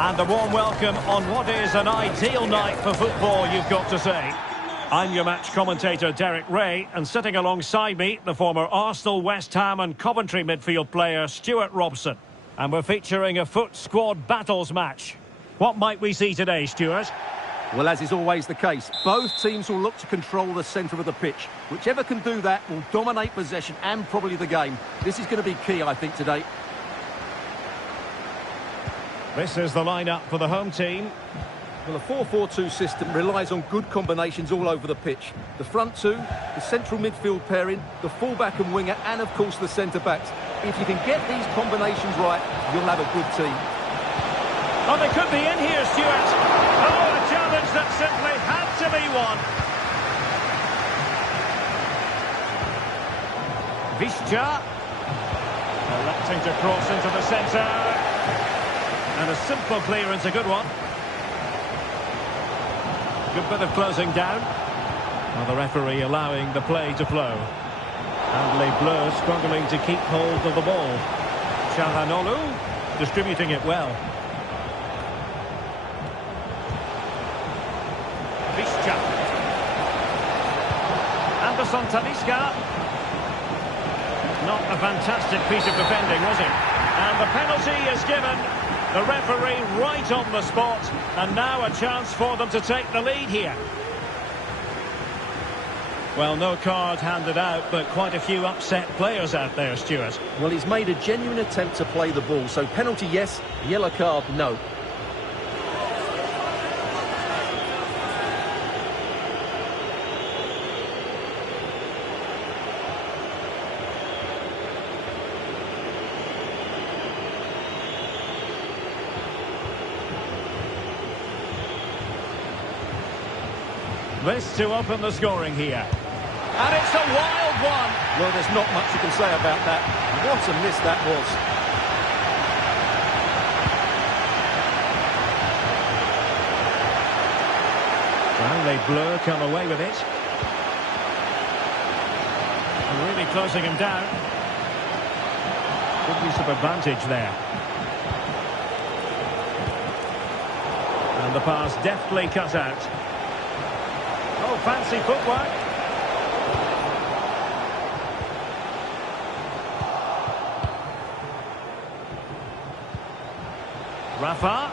And a warm welcome on what is an ideal night for football, you've got to say. I'm your match commentator, Derek Ray, and sitting alongside me, the former Arsenal, West Ham and Coventry midfield player, Stuart Robson. And we're featuring a foot squad battles match. What might we see today, Stuart? Well, as is always the case, both teams will look to control the centre of the pitch. Whichever can do that will dominate possession and probably the game. This is going to be key, I think, today. This is the lineup for the home team. Well, a 4-4-2 system relies on good combinations all over the pitch. The front two, the central midfield pairing, the fullback and winger, and of course the centre-backs. If you can get these combinations right, you'll have a good team. Oh, they could be in here, Stuart. Oh, a challenge that simply had to be won. Visca. Electing to cross into the centre. And a simple clearance, a good one. Good bit of closing down. Well, the referee allowing the play to flow. And Les Bleus struggling to keep hold of the ball. Çalhanoğlu distributing it well. Visca. Anderson Talisca. Not a fantastic piece of defending, was it? And the penalty is given. The referee right on the spot, and now a chance for them to take the lead here. Well, no card handed out, but quite a few upset players out there, Stuart. Well, he's made a genuine attempt to play the ball, so penalty yes, yellow card no. This to open the scoring here. And it's a wild one. Well, there's not much you can say about that. What a miss that was. Well, Les Bleus come away with it. And really closing him down. Good use of advantage there. And the pass deftly cut out. Oh, fancy footwork. Rafa.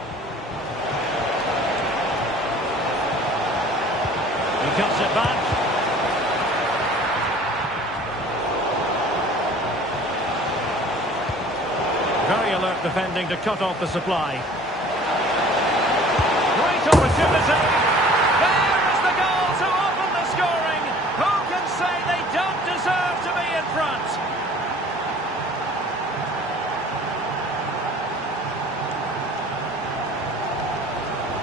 He cuts it back. Very alert defending to cut off the supply. Great opportunity.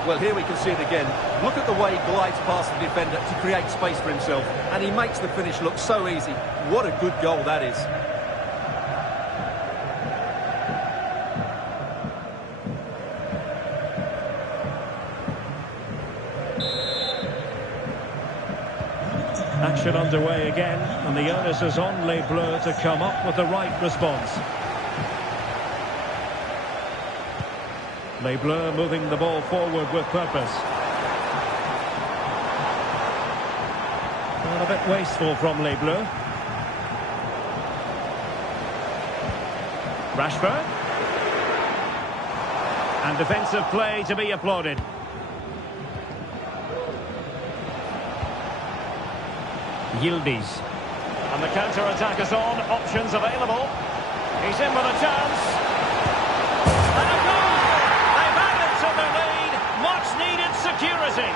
Well, here we can see it again. Look at the way he glides past the defender to create space for himself. And he makes the finish look so easy. What a good goal that is. Action underway again. And the onus is on Les Bleus to come up with the right response. Les Bleus moving the ball forward with purpose. Well, a bit wasteful from Les Bleus. Rashford. And defensive play to be applauded. Yildiz. And the counter-attack is on. Options available. He's in with a chance. And a goal! They've added to the lead. Much-needed security.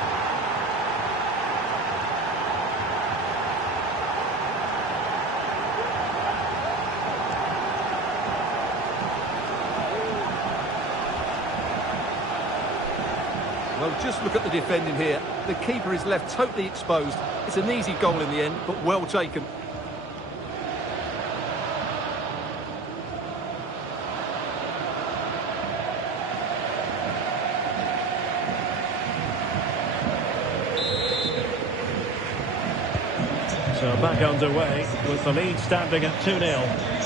Well, just look at the defending here. The keeper is left totally exposed. It's an easy goal in the end, but well taken. So back underway with the lead standing at 2-0.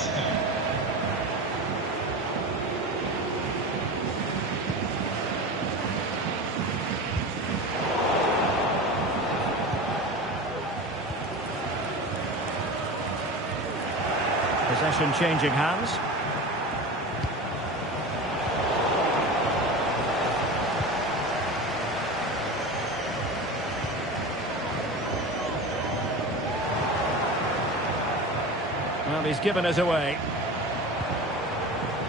possession changing hands. Well, he's given us away.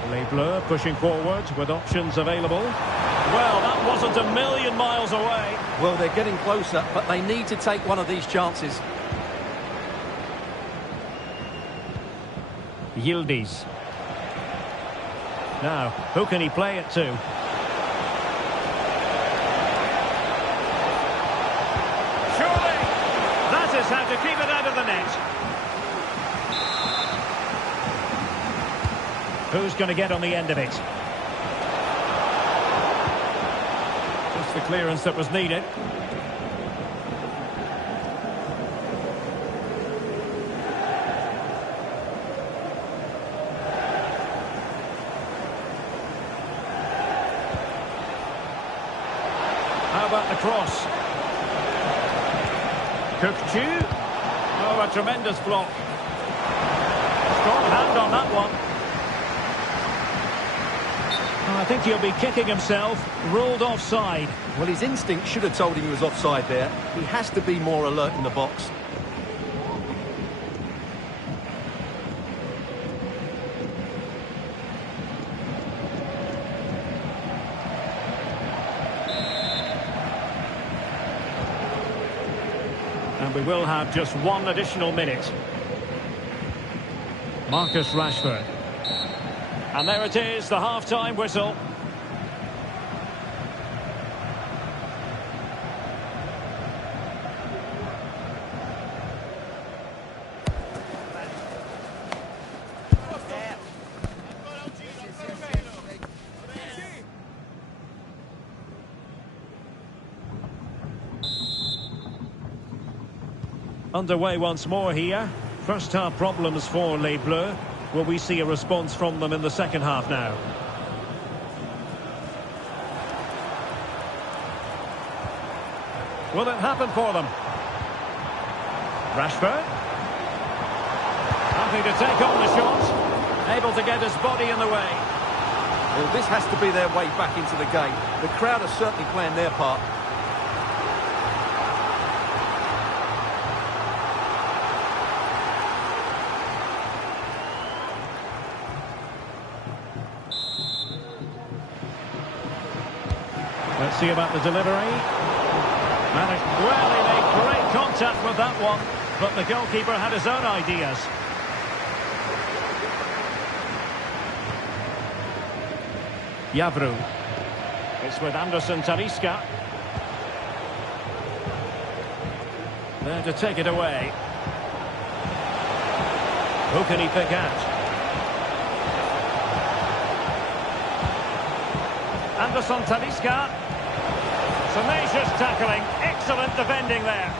Les Bleus pushing forward with options available. Well, that wasn't a million miles away. Well, they're getting closer, but they need to take one of these chances. Yildiz. Now, who can he play it to? Surely! That is how to keep it out of the net. Who's going to get on the end of it? Just the clearance that was needed. How about the cross? Cook-Chu. Oh, a tremendous block. Strong hand on that one. I think he'll be kicking himself. Ruled offside. Well, his instinct should have told him he was offside there. He has to be more alert in the box. And we will have just one additional minute. Marcus Rashford. And there it is, the half-time whistle. Underway once more here. First half problems for Les Bleus. Will we see a response from them in the second half now? Will it happen for them? Rashford. Happy to take on the shot. Able to get his body in the way. Well, this has to be their way back into the game. The crowd are certainly playing their part. Let's see about the delivery. Well, he made great contact with that one, but the goalkeeper had his own ideas. Yavru. It's with Anderson Talisca. There to take it away. Who can he pick out? Anderson Talisca. Tenacious tackling, excellent defending there.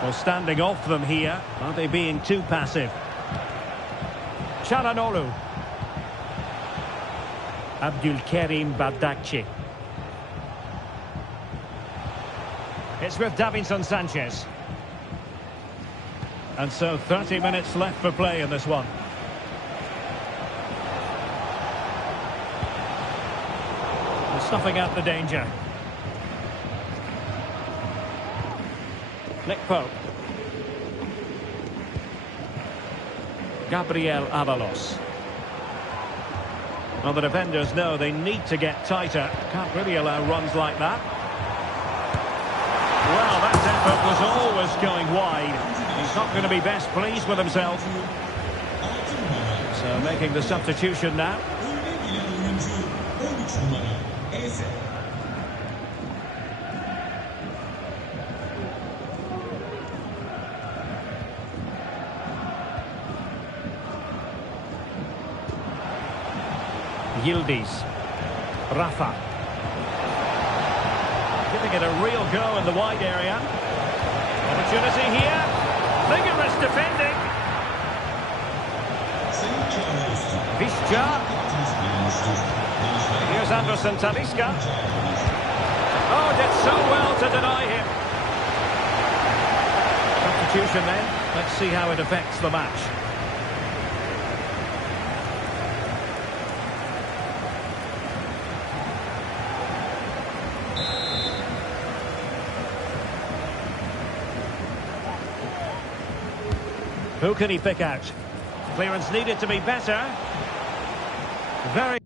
Well, standing off them here. Are they being too passive? Çalhanoğlu. Abdülkerim Bardakçı. It's with Davinson Sanchez. And so 30 minutes left for play in this one. And snuffing out the danger. Nick Pope. Gabriel Avalos. Well, the defenders know they need to get tighter. Can't really allow runs like that. Well, that effort was always going wide. He's not going to be best pleased with himself. So making the substitution now. Yildiz. Rafa. Giving it a real go in the wide area. Opportunity here. Vigorous defending. Visca. Here's Anderson Talisca. Oh, did so well to deny him. Substitution then. Let's see how it affects the match. Who can he pick out? Clearance needed to be better. Very...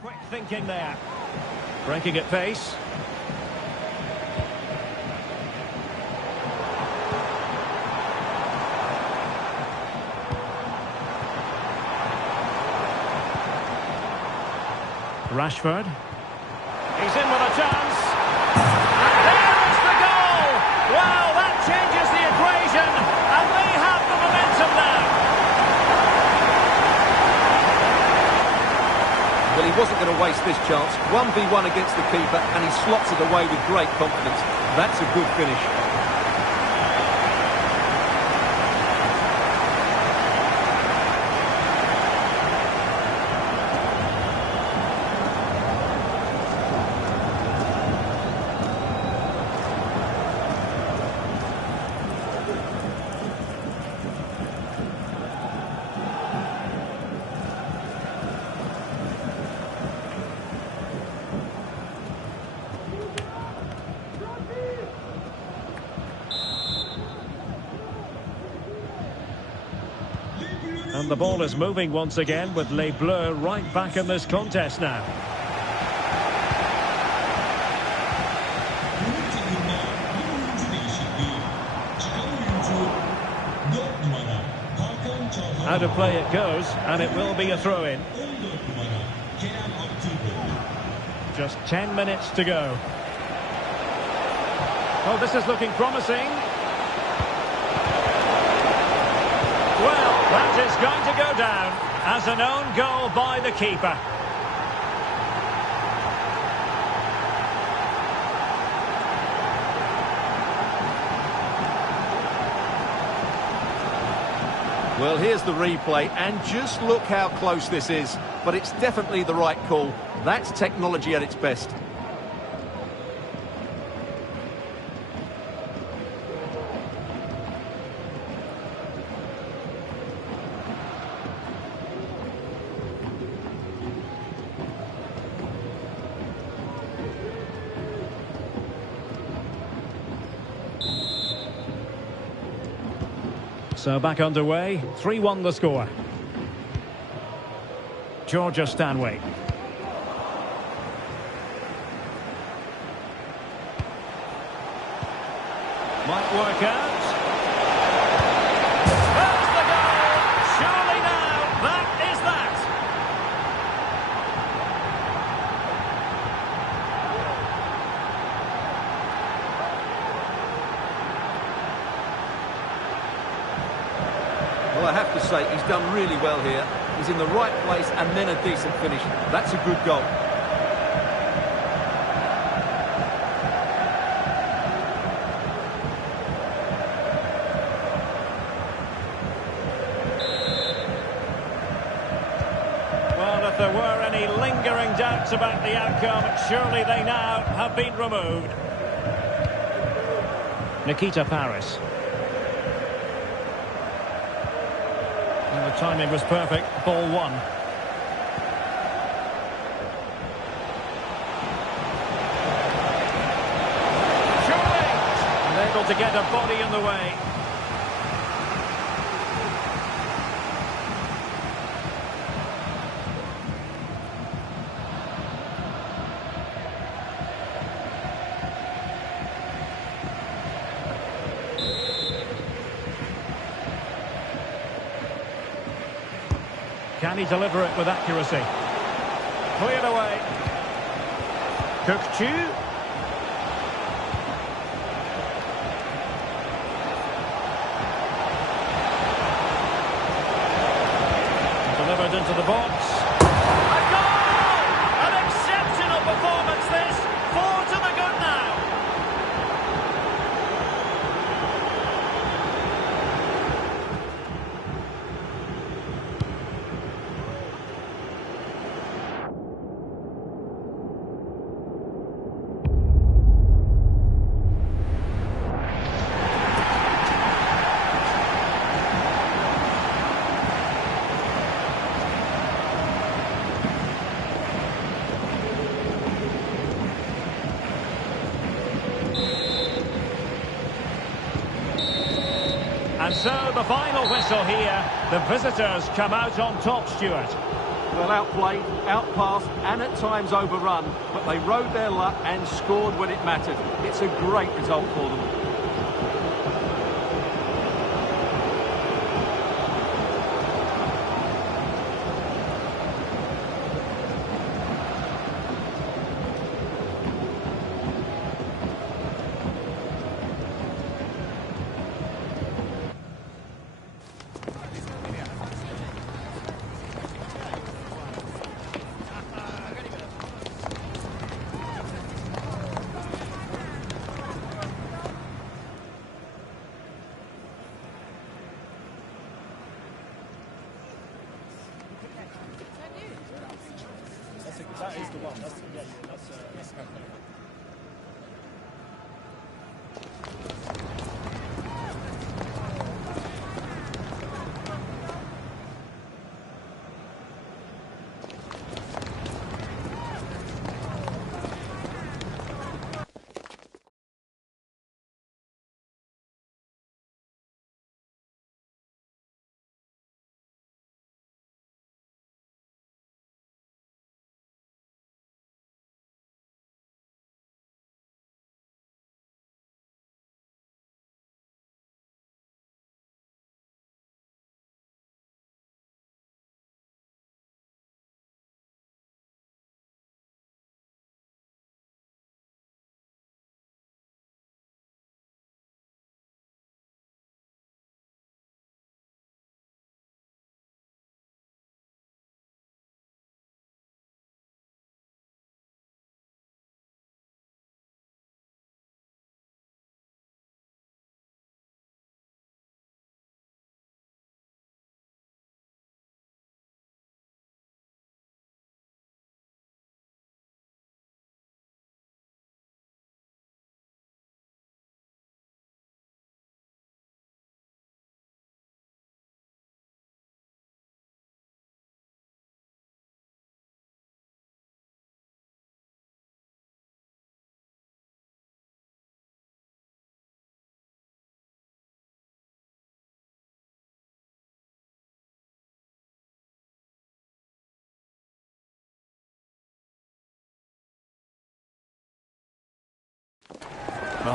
Quick thinking there. Breaking at pace. Rashford. He's in with a chance. And there is the goal! Wow, that changes the equation. And they have the momentum now. Well, he wasn't going to waste this chance. 1v1 against the keeper, and he slots it away with great confidence. That's a good finish. And the ball is moving once again with Les Bleus right back in this contest now. Out of play it goes, and it will be a throw-in. Just 10 minutes to go. Oh, this is looking promising. Well, that is going to go down as an own goal by the keeper. Well, here's the replay, and just look how close this is. But it's definitely the right call. That's technology at its best. So back underway, 3-1 the score. Georgia Stanway. Might work out. There's the goal! Surely now, that is that! Well, I have to say, he's done really well here. He's in the right place and then a decent finish. That's a good goal. Well, if there were any lingering doubts about the outcome, surely they now have been removed. Nikita Paris. And the timing was perfect. Ball one. Surely! And able to get a body in the way. Can he deliver it with accuracy? Cleared away. Cook-Chu. Delivered into the box. A goal! An exceptional performance this. 4 to the good now. And so the final whistle here. The visitors come out on top, Stuart. Well, outplayed, outpassed and at times overrun, but they rode their luck and scored when it mattered. It's a great result for them. That is the one. That's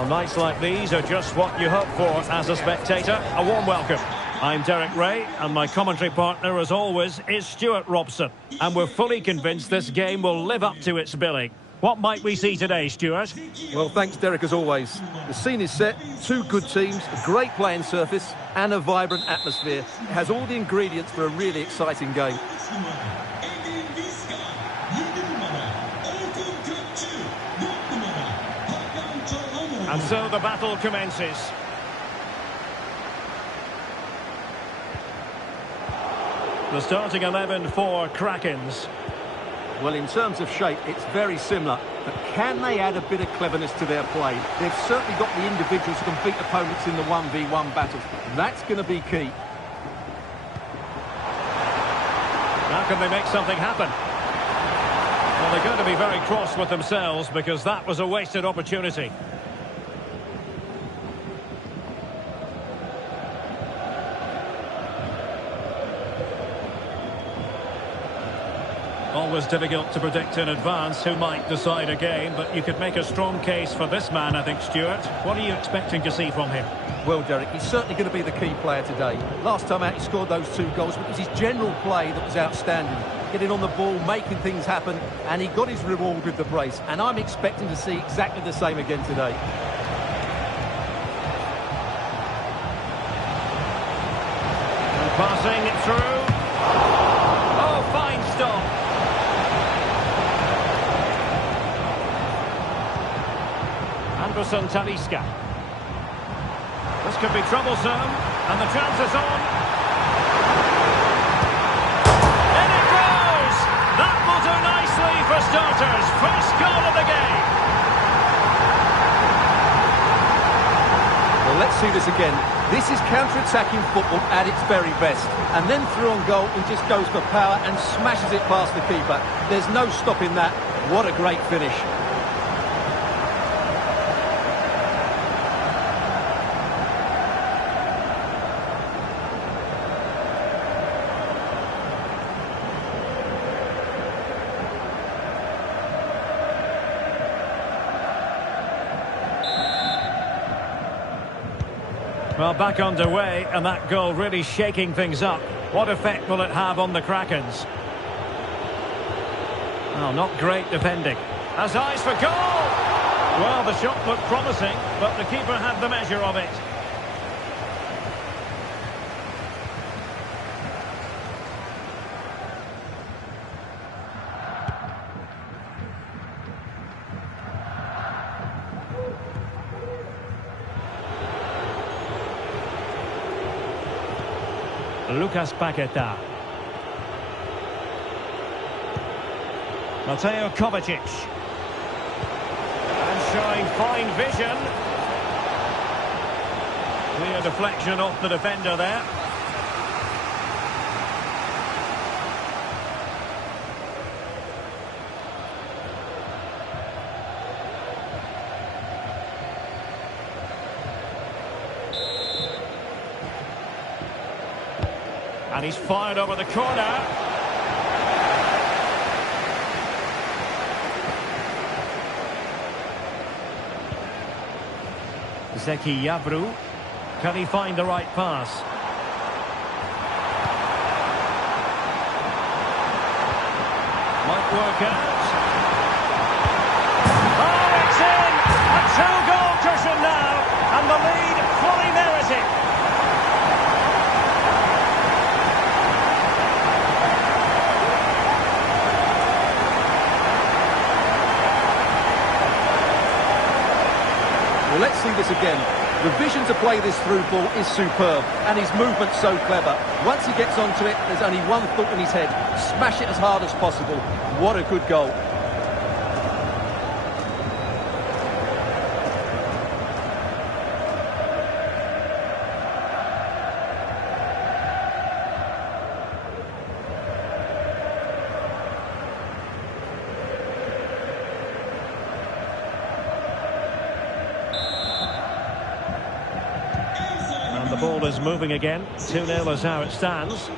Well, nights like these are just what you hope for as a spectator. A warm welcome. I'm Derek Ray, and my commentary partner, as always, is Stuart Robson. And we're fully convinced this game will live up to its billing. What might we see today, Stuart? Well, thanks, Derek, as always. The scene is set, two good teams, a great playing surface, and a vibrant atmosphere. It has all the ingredients for a really exciting game. And so the battle commences. The starting 11 for Krakens. Well, in terms of shape, it's very similar. But can they add a bit of cleverness to their play? They've certainly got the individuals who can beat opponents in the 1v1 battles. That's going to be key. How can they make something happen? Well, they're going to be very cross with themselves because that was a wasted opportunity. Always difficult to predict in advance who might decide a game, but you could make a strong case for this man, I think, Stuart. What are you expecting to see from him? Well, Derek, he's certainly going to be the key player today. Last time out, he scored those 2 goals, but it was his general play that was outstanding. Getting on the ball, making things happen, and he got his reward with the brace. And I'm expecting to see exactly the same again today. And passing it through. Oh, fine stop. Anderson Talisca. This could be troublesome, and the chance is on. In it goes! That will do nicely for starters. First goal of the game. Well, let's see this again. This is counter-attacking football at its very best. And then through on goal, he just goes for power and smashes it past the keeper. There's no stopping that. What a great finish. Well, back underway, and that goal really shaking things up. What effect will it have on the Krakens? Well, not great defending. Has eyes for goal! Well, the shot looked promising, but the keeper had the measure of it. Lucas Paqueta. Mateo Kovacic. And showing fine vision. Clear deflection off the defender there. And he's fired over the corner. Zeki Yavru. Can he find the right pass? Might work out. Oh, it's in! A 2-goal cushion now. And the lead fully merited. Well, let's see this again. The vision to play this through ball is superb, and his movement's so clever. Once he gets onto it, there's only one thought in his head. Smash it as hard as possible. What a good goal. The ball is moving again. 2-0 is how it stands.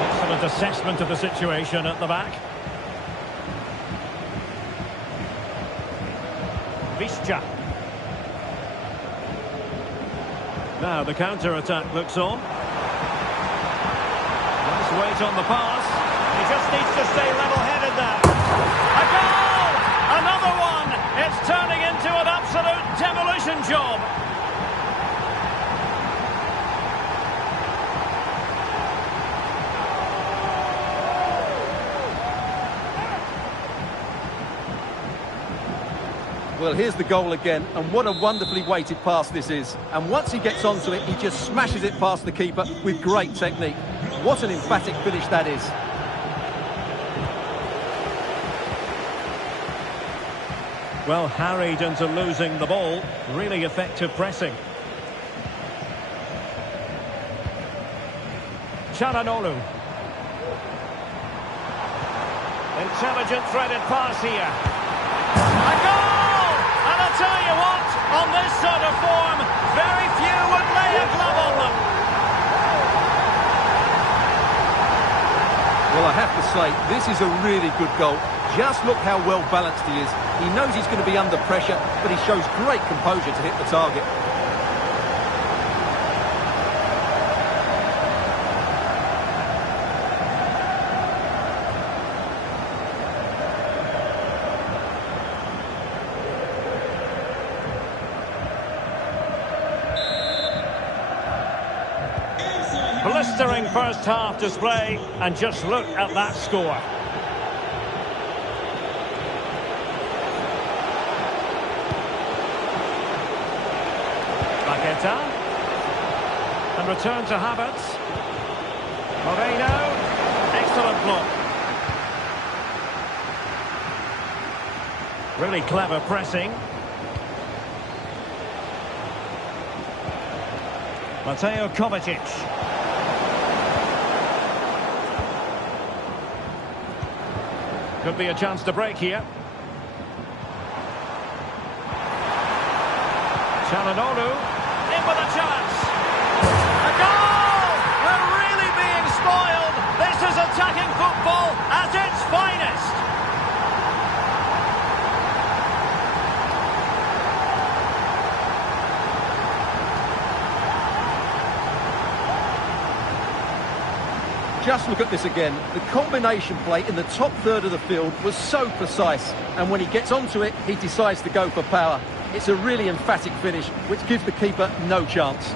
Excellent assessment of the situation at the back. Visca. Now the counter-attack looks on. Nice weight on the pass. He just needs to stay level-headed now. A goal! Another one! It's turning into an absolute demolition job. Well, here's the goal again, and what a wonderfully weighted pass this is. And once he gets onto it, he just smashes it past the keeper with great technique. What an emphatic finish that is. Well, harried into losing the ball. Really effective pressing. Çalhanoğlu. Intelligent threaded pass here. A goal! And I'll tell you what, on this sort of form, very few would lay a glove on them. Well, I have to say, this is a really good goal. Just look how well balanced he is. He knows he's going to be under pressure, but he shows great composure to hit the target. Blistering first half display, and just look at that score. Paqueta. And return to Havertz. Moreno. Excellent block. Really clever pressing. Mateo Kovacic. Could be a chance to break here. Çalhanoğlu in with a chance. A goal! We're really being spoiled. This is attacking football at its finest. Just look at this again. The combination play in the top third of the field was so precise. And when he gets onto it, he decides to go for power. It's a really emphatic finish, which gives the keeper no chance.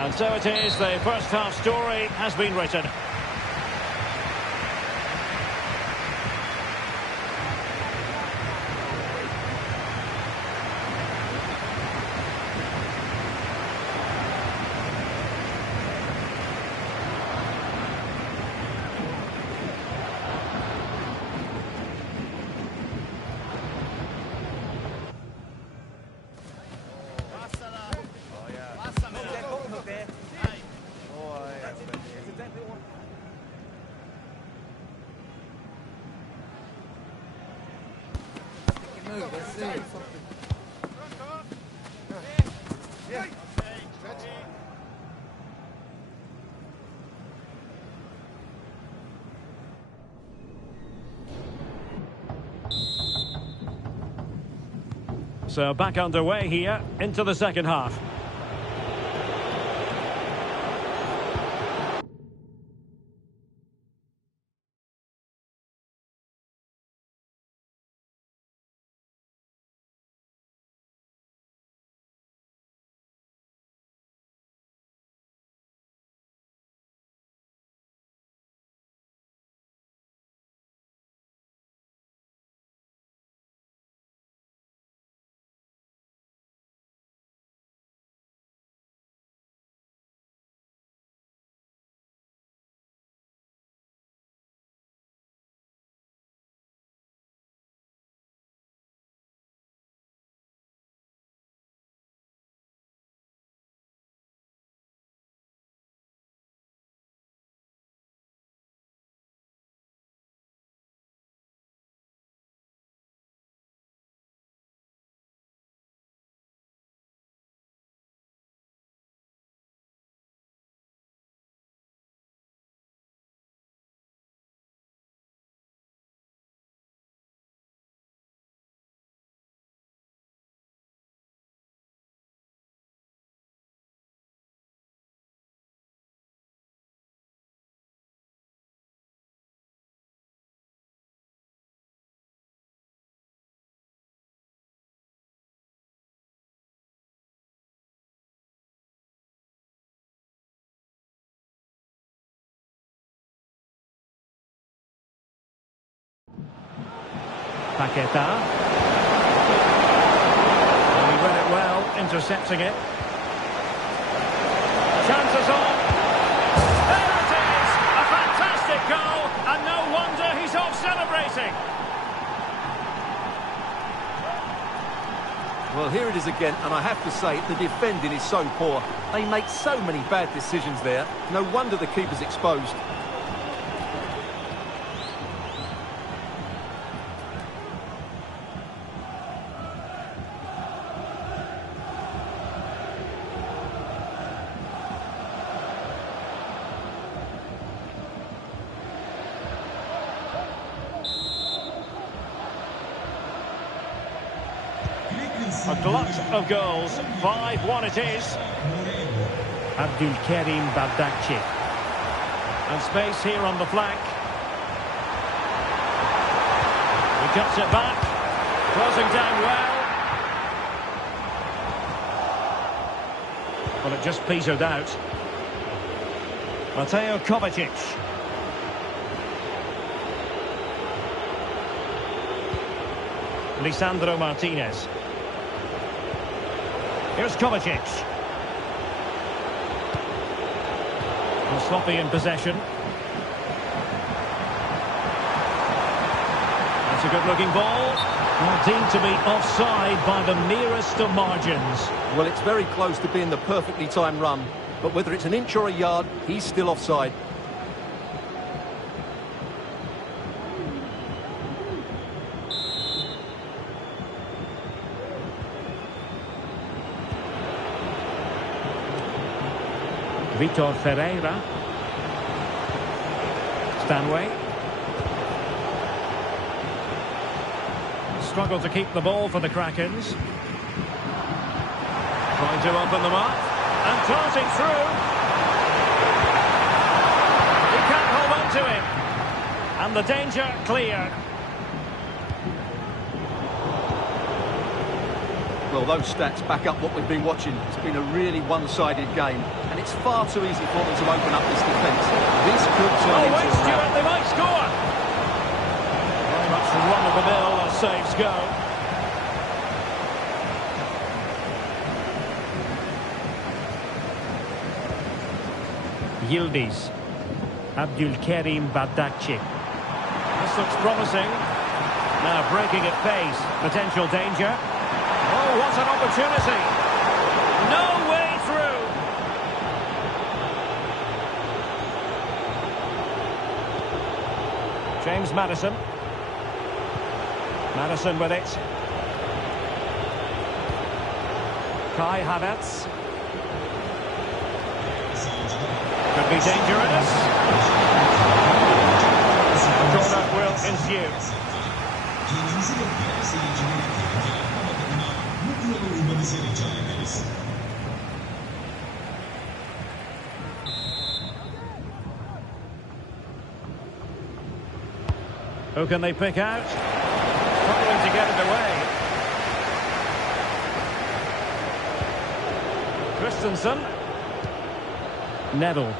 And so it is, the first half story has been written. So back underway here into the second half. Paqueta. And he read it well, intercepting it. Chances on. There it is! A fantastic goal, and no wonder he's off celebrating. Well, here it is again, and I have to say, the defending is so poor. They make so many bad decisions there. No wonder the keeper's exposed. A glut of goals. 5-1 it is. Abdulkarim Bardakci. And space here on the flank. He cuts it back. Closing down well. Well, it just petered out. Mateo Kovacic. Lisandro Martinez. Here's Kovacic. And sloppy in possession. That's a good-looking ball. Well, deemed to be offside by the merest of margins. Well, it's very close to being the perfectly timed run, but whether it's an inch or a yard, he's still offside. Vitor Ferreira. Stanway. Struggled to keep the ball for the Krakens. Trying to open them up. And darting through. He can't hold on to him. And the danger clear. Well, those stats back up what we've been watching. It's been a really one-sided game, and it's far too easy for them to open up this defence. This could turn into wait, a Stuart, rout. they might score. Very much run-of-the-mill as saves go. Yildiz. Abdulkarim Bardakci. This looks promising. Now breaking at pace. Potential danger. Oh, what an opportunity. No way through. James Maddison. Maddison with it. Kai Havertz. Could be dangerous. Corner will ensue. Who can they pick out? Struggling to get it away. Christensen. Neville.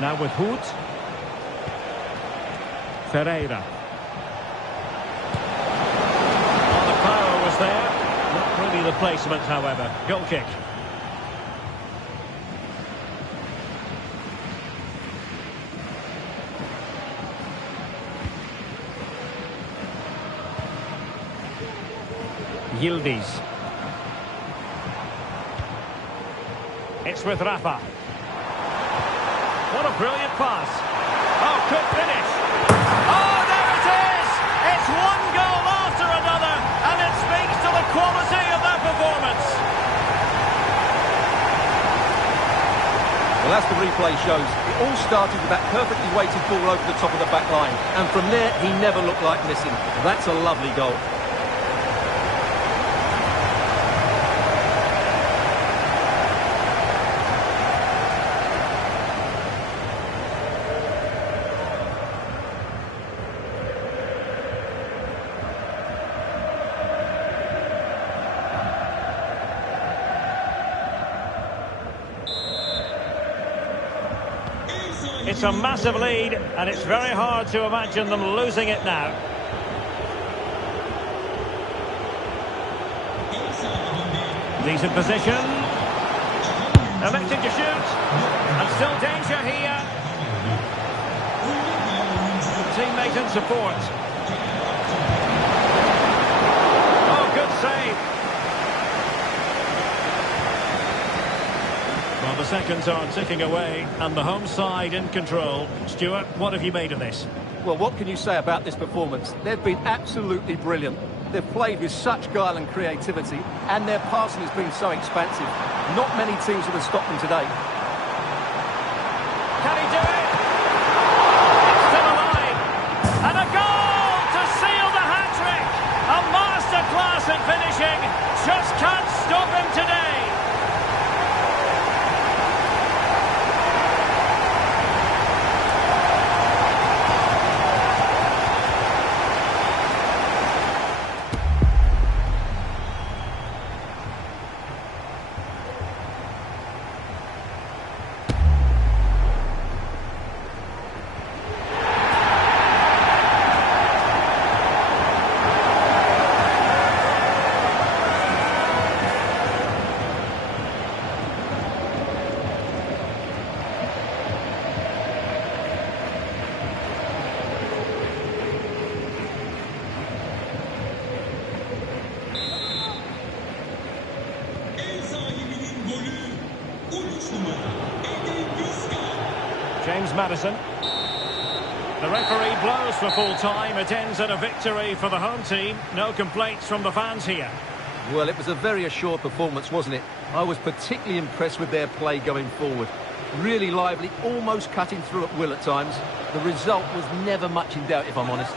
Now with Hoot. Ferreira. Oh, the power was there. Not really the placement, however. Goal kick. Yildiz. It's with Rafa. What a brilliant pass. Oh, good finish. Oh, there it is! It's one goal after another, and it speaks to the quality of their performance. Well, as the replay shows, it all started with that perfectly weighted ball over the top of the back line, and from there, he never looked like missing. That's a lovely goal. It's a massive lead, and it's very hard to imagine them losing it now. Decent position. Elected to shoot. And still danger here. Teammate and support. Oh, good save. Well, the seconds are ticking away, and the home side in control. Stuart, what have you made of this? Well, what can you say about this performance? They've been absolutely brilliant. They've played with such guile and creativity, and their passing has been so expansive. Not many teams would have stopped them today. Can he do it? It's still alive. And a goal to seal the hat-trick. A masterclass in finishing. Just can't stop him today. James Maddison. The referee blows for full time. It ends in a victory for the home team. No complaints from the fans here. Well, it was a very assured performance, wasn't it? I was particularly impressed with their play going forward. Really lively, almost cutting through at will at times. The result was never much in doubt, if I'm honest.